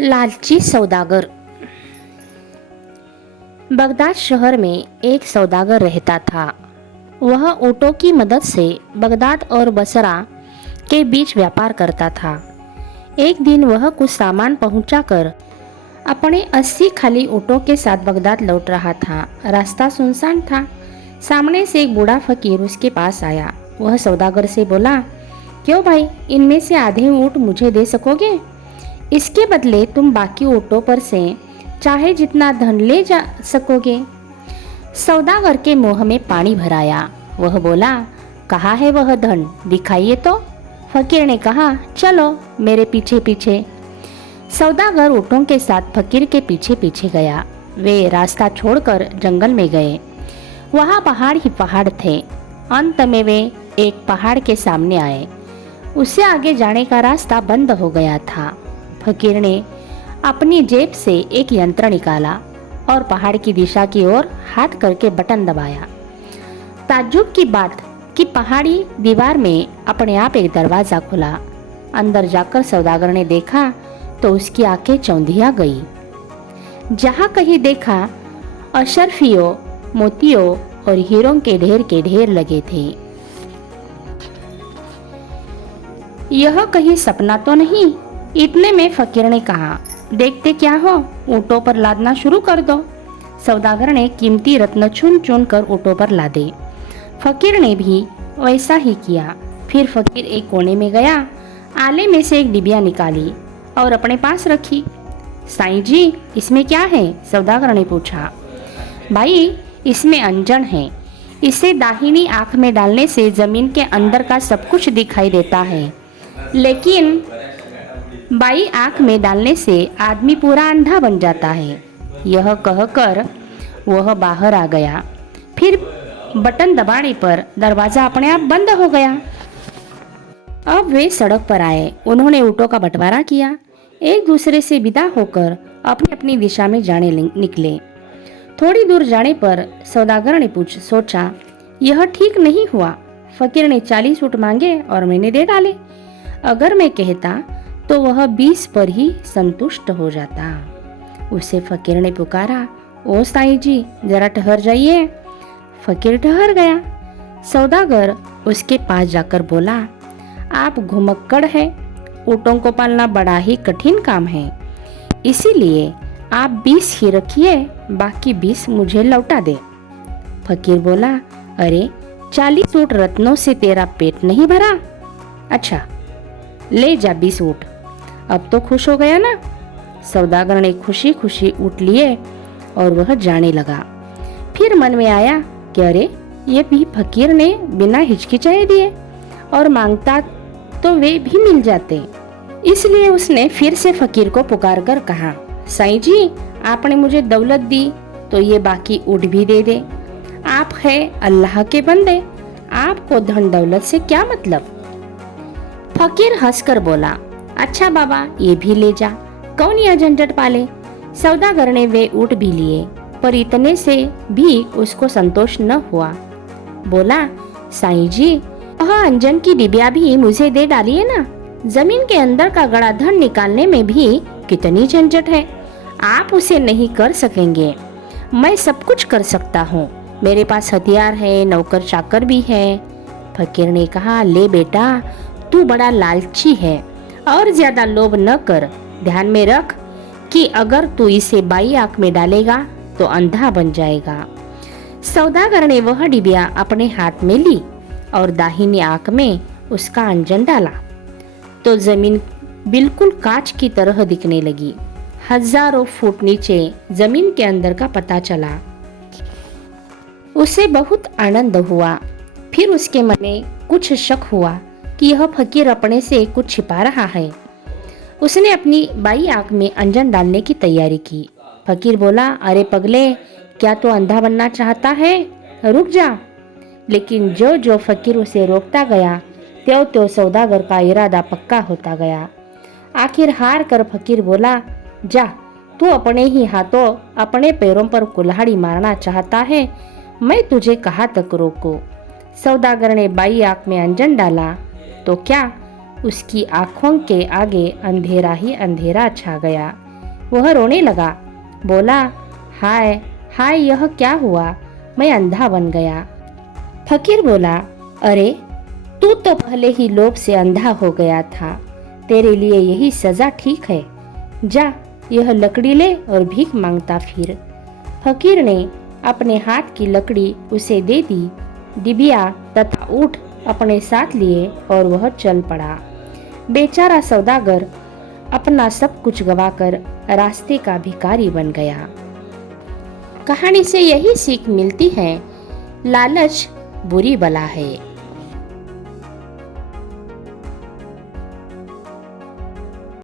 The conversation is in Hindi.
लालची सौदागर। बगदाद शहर में एक सौदागर रहता था। वह ऊँटों की मदद से बगदाद और बसरा के बीच व्यापार करता था। एक दिन वह कुछ सामान पहुंचाकर अपने 80 खाली ऊँटों के साथ बगदाद लौट रहा था। रास्ता सुनसान था। सामने से एक बूढ़ा फकीर उसके पास आया। वह सौदागर से बोला, क्यों भाई, इनमें से आधे ऊँट मुझे दे सकोगे? इसके बदले तुम बाकी ऊँटों पर से चाहे जितना धन ले जा सकोगे। सौदागर के मुंह में पानी भराया। वह बोला, कहाँ है वह धन, दिखाइए तो। फकीर ने कहा, चलो मेरे पीछे पीछे। सौदागर ऊँटों के साथ फकीर के पीछे पीछे गया। वे रास्ता छोड़कर जंगल में गए। वहाँ पहाड़ ही पहाड़ थे। अंत में वे एक पहाड़ के सामने आए। उससे आगे जाने का रास्ता बंद हो गया था। फकीर ने अपनी जेब से एक यंत्र निकाला और पहाड़ की दिशा की ओर हाथ करके बटन दबाया। ताज्जुब की बात कि पहाड़ी दीवार में अपने आप एक दरवाजा खुला। अंदर जाकर सौदागर ने देखा तो उसकी आंखें चौंधिया गई। जहाँ कहीं देखा अशरफियों, मोतियों और हीरों के ढेर लगे थे। यह कहीं सपना तो नहीं? इतने में फकीर ने कहा, देखते क्या हो, ऊँटों पर लादना शुरू कर दो। सौदागर ने कीमती रत्न चुन चुन कर ऊँटों पर लादे। फकीर ने भी वैसा ही किया। फिर फकीर एक कोने में गया, आले में से एक डिबिया निकाली और अपने पास रखी। साईं जी, इसमें क्या है? सौदागर ने पूछा। भाई, इसमें अंजन है। इसे दाहिनी आंख में डालने से जमीन के अंदर का सब कुछ दिखाई देता है, लेकिन बाई आंख में डालने से आदमी पूरा अंधा बन जाता है। यह कहकर वह बाहर आ गया। फिर बटन दबाने पर दरवाजा अपने आप बंद हो गया। अब वे सड़क पर आए। उन्होंने ऊँटों का बंटवारा किया। एक दूसरे से विदा होकर अपनी अपनी दिशा में जाने निकले। थोड़ी दूर जाने पर सौदागर ने सोचा, यह ठीक नहीं हुआ। फकीर ने 40 ऊँट मांगे और मैंने दे डाले। अगर मैं कहता तो वह 20 पर ही संतुष्ट हो जाता। उसे फकीर ने पुकारा, ओ साईं जी, जरा ठहर जाइए। फकीर ठहर गया। सौदागर उसके पास जाकर बोला, आप घुमक्कड़ है। ऊँटों को पालना बड़ा ही कठिन काम है, इसीलिए आप 20 ही रखिए, बाकी 20 मुझे लौटा दे। फकीर बोला, अरे 40 ऊँट रत्नों से तेरा पेट नहीं भरा? अच्छा, ले जा 20 ऊँट। अब तो खुश हो गया ना? सौदागर ने खुशी खुशी ऊँट लिए और वह जाने लगा। फिर मन में आया कि अरे, ये भी फकीर ने बिना हिचकिचाए दिए, और मांगता तो वे भी मिल जाते। इसलिए उसने फिर से फकीर को पुकार कर कहा, साईं जी, आपने मुझे दौलत दी तो ये बाकी ऊँट भी दे दे। आप है अल्लाह के बंदे, आपको धन दौलत से क्या मतलब? फकीर हंसकर बोला, अच्छा बाबा, ये भी ले जा, कौन यह झंझट पाले। सौदागर ने वे ऊँट भी लिए, पर इतने से भी उसको संतोष न हुआ। बोला, साईं जी, यह अंजन की डिबिया भी मुझे दे डालिए ना। जमीन के अंदर का गड़ा धन निकालने में भी कितनी झंझट है। आप उसे नहीं कर सकेंगे, मैं सब कुछ कर सकता हूँ। मेरे पास हथियार है, नौकर चाकर भी है। फकीर ने कहा, ले बेटा, तू बड़ा लालची है और ज्यादा लोभ न कर। ध्यान में रख कि अगर तू इसे बाई आंख में डालेगा तो अंधा बन जाएगा। सौदागर ने वह डिबिया अपने हाथ में ली और दाहिनी आंख में उसका अंजन डाला तो जमीन बिल्कुल कांच की तरह दिखने लगी। हजारों फुट नीचे जमीन के अंदर का पता चला। उसे बहुत आनंद हुआ। फिर उसके मन में कुछ शक हुआ कि यह फकीर अपने से कुछ छिपा रहा है। उसने अपनी बाई आंख में अंजन डालने की तैयारी की। फकीर बोला, अरे पगले, क्या तू अंधा बनना चाहता है? रुक जा। लेकिन जो जो फकीर उसे रोकता गया, त्यों त्यों सौदागर का इरादा पक्का होता गया। आखिर हार कर फकीर बोला, जा, तू अपने ही हाथों अपने पैरों पर कुल्हाड़ी मारना चाहता है, मैं तुझे कहाँ तक रोकूं। सौदागर ने बाई आंख में अंजन डाला तो क्या, उसकी आंखों के आगे अंधेरा ही अंधेरा छा गया। वह रोने लगा, बोला, हाय हाय, यह क्या हुआ, मैं अंधा बन गया। फकीर बोला, अरे तू तो पहले ही लोभ से अंधा हो गया था, तेरे लिए यही सजा ठीक है, जा यह लकड़ी ले और भीख मांगता फिर। फकीर ने अपने हाथ की लकड़ी उसे दे दी, डिबिया तथा ऊँट अपने साथ लिए और वह चल पड़ा। बेचारा सौदागर अपना सब कुछ गवाकर रास्ते का भिखारी बन गया। कहानी से यही सीख मिलती है, लालच बुरी बला है।